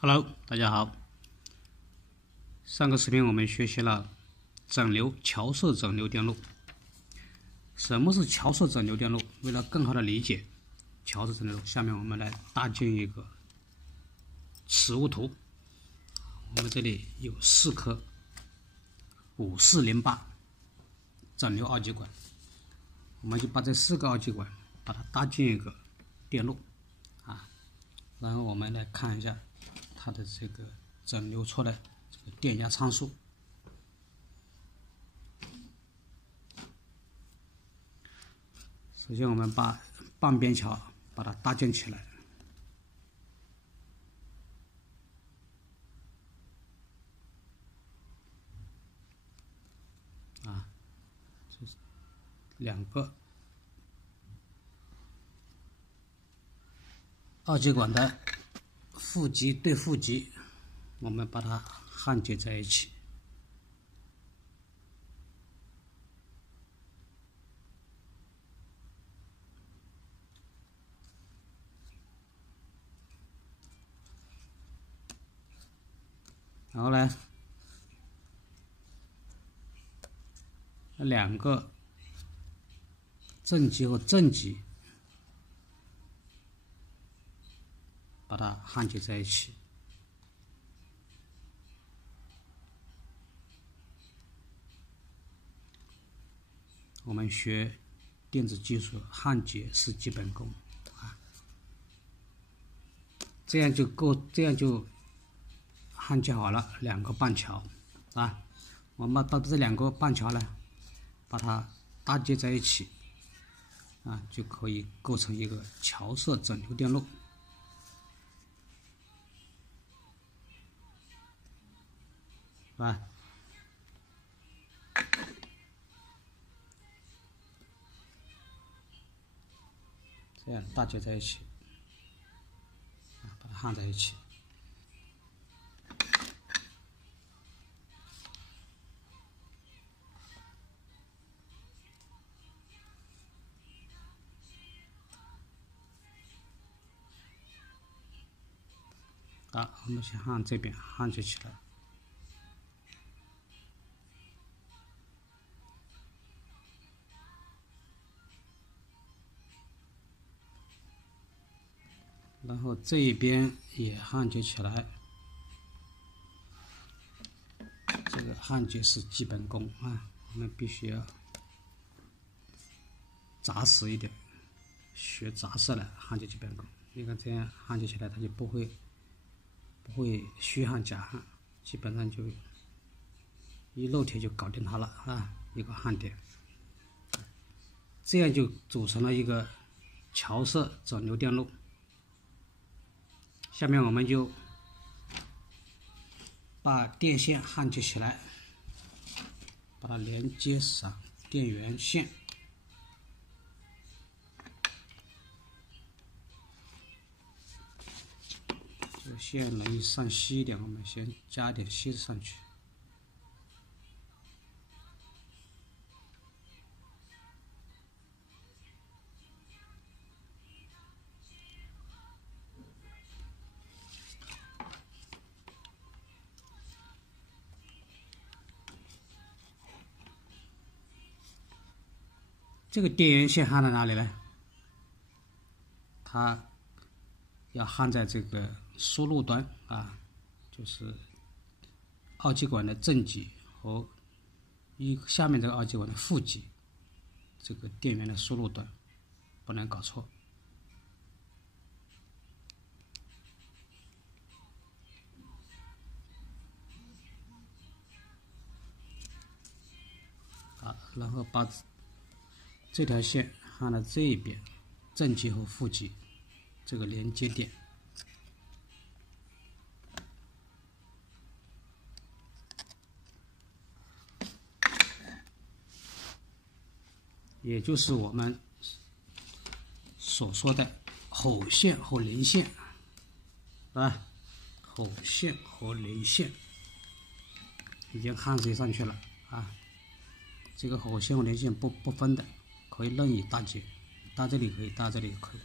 Hello， 大家好。上个视频我们学习了整流桥式整流电路。什么是桥式整流电路？为了更好的理解桥式整流，下面我们来搭建一个实物图。我们这里有4颗5408整流二极管，我们就把这4个二极管把它搭建一个电路然后我们来看一下它的这个整流出来这个电压参数。首先我们把半边桥把它搭建起来，这是2个二极管的负极对负极，我们把它焊接在一起。然后呢，2个正极和正极把它焊接在一起。我们学电子技术，焊接是基本功这样就焊接好了2个半桥我们把这2个半桥呢，把它搭接在一起就可以构成一个桥式整流电路。这样搭接在一起，把它焊在一起。我们先焊这边，焊接起来。然后这一边也焊接起来，这个焊接是基本功我们必须要扎实一点，学扎实了焊接基本功。你看这样焊接起来，它就不会虚焊假焊，基本上就一漏铁就搞定它了一个焊点，这样就组成了一个桥式整流电路。下面我们就把电线焊接起来，把它连接上电源线。这个线容易上稀一点，我们先加点锡纸上去。这个电源线焊在哪里呢？它要焊在这个输入端就是二极管的正极和下面这个二极管的负极，这个电源的输入端不能搞错。然后把这条线焊到这一边，正极和负极这个连接点。也就是我们所说的吼线和零线吼线和零线已经焊接上去了这个吼线和零线不分的，可以任意搭接，搭这里可以，搭这里也可以。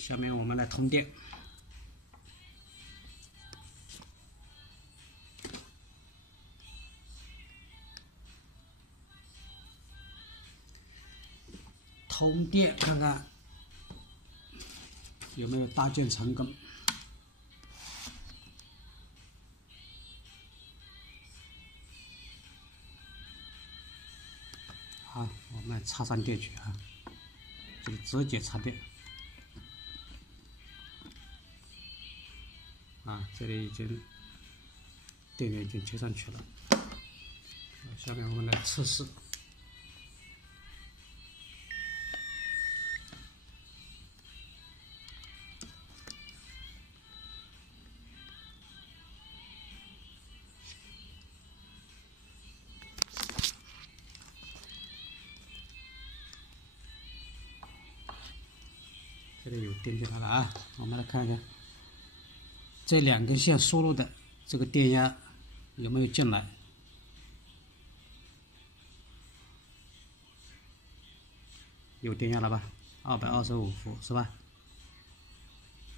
下面我们来通电。通电，看看有没有搭建成功。好，我们插上电去啊，这个直接插电。啊，这里已经电源已经接上去了。下面我们来测试。这里有电进来了啊，我们来看一下这2根线输入的这个电压有没有进来？有电压了吧？225伏是吧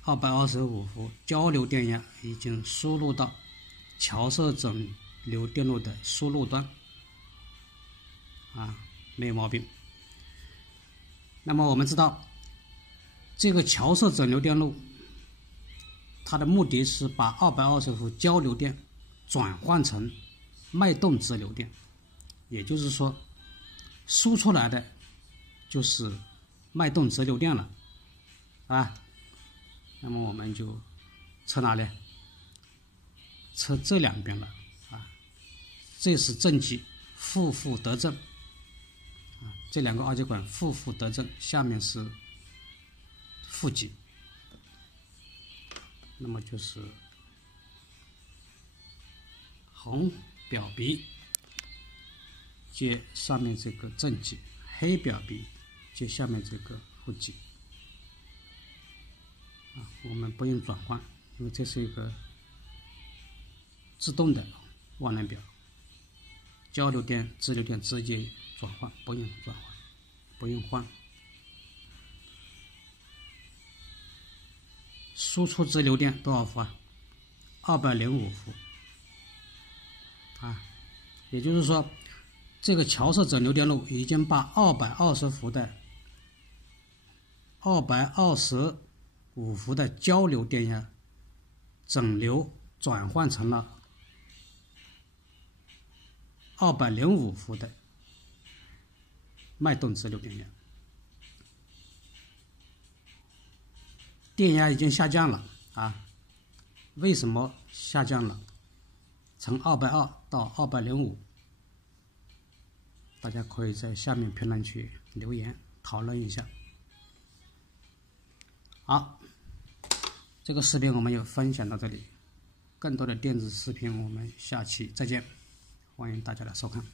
？225伏交流电压已经输入到桥色整流电路的输入端，啊，没有毛病。那么我们知道，这个桥色整流电路，它的目的是把220伏交流电转换成脉动直流电，也就是说，输出来的就是脉动直流电了，啊，那么我们就测哪里？测这2边了啊，这是正极，负得正啊，这2个二极管负得正，下面是负极，那么就是红表鼻接上面这个正极，黑表鼻接下面这个负极啊，我们不用转换，因为这是一个自动的万能表，交流电、直流电直接转换，不用转换，不用换。输出直流电多少伏啊？205伏啊，也就是说，这个桥色整流电路已经把225伏的225伏的交流电压整流转换成了205伏的脉动直流电压，电压已经下降了啊。为什么下降了？从220到205，大家可以在下面评论区留言讨论一下。好，这个视频我们就分享到这里，更多的电子视频我们下期再见，欢迎大家来收看。